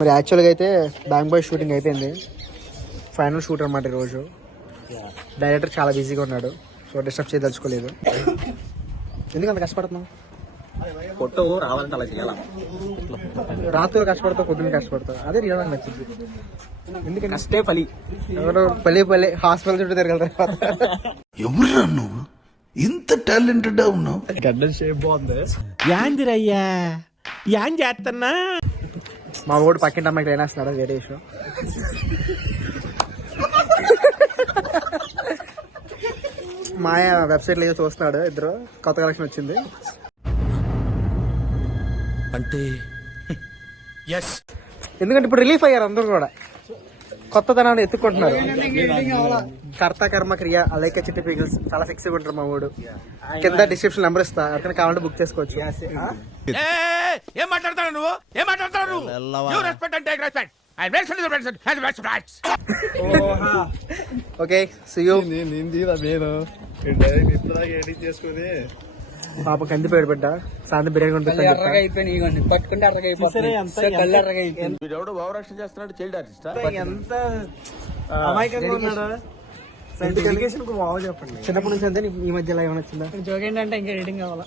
మరి యాక్చువల్గా అయితే బ్యాంక్ బాయ్ షూటింగ్ అయిపోయింది, ఫైనల్ షూట్ అనమాట ఈరోజు. డైరెక్టర్ చాలా బిజీగా ఉన్నాడు, సో డిస్టర్బ్ చేయదలుచుకోలేదు. ఎందుకంత కష్టపడుతున్నావు? ఫోటో రావాలంటే అలా చేయాలా? రాత్రి కష్టపడతావు, పొద్దున్న కష్టపడతావు, అదే రియల్ నచ్చింది. ఎందుకంటే కష్టే ఫలి. ఎవరు పల్లె హాస్పిటల్ చుట్టూ తిరగలుగుతారు. ఎవరురా నువ్వు ఇంత టాలెంటెడ్ ఉన్నావు? గడ్డ షేప్ బాగుంది. యాందిరయ్యా యాం చేస్తున్నా? మా ఓడు పక్కింటి అమ్మాయికి ట్రైన్ వేరే విషయం. మాయ వెబ్సైట్లో ఏదో చూస్తున్నాడు, ఇద్దరు కొత్త కలెక్షన్ వచ్చింది అంటే ఎందుకంటే ఇప్పుడు రిలీఫ్ అయ్యారు అందరూ కూడా, కొత్తదనాన్ని ఎత్తుకుంటున్నారు. కర్త కర్మ క్రియ అలైక చిట్టి పీకిల్స్ చాలా ఫిక్స్ గా ఉంటారు మా ఊడు. కింద డిస్క్రిప్షన్ నెంబర్ ఇస్తా, అక్కడ కావాలంటే బుక్ చేసుకోవచ్చు. ఏం మాట్లాడతాడు నువ్వు? ఏం మాట్లాడతాడు? Okay see you. పాప కంది పేరు బిడ్డ సాయంత్రం బిర్యానీ వీడెవడో భావరక్షణ చేస్తున్నాడు, చైల్డ్ ఆర్టిస్ట్. ఎంత అమాయకంగా ఉన్నాడు. చెప్పండి చిన్నప్పటి నుంచి అంతే, ఈ మధ్యలో ఏమైనా వచ్చిందా? జోక్ ఏంటంటే ఇంకా ఎడిటింగ్ కావాలా?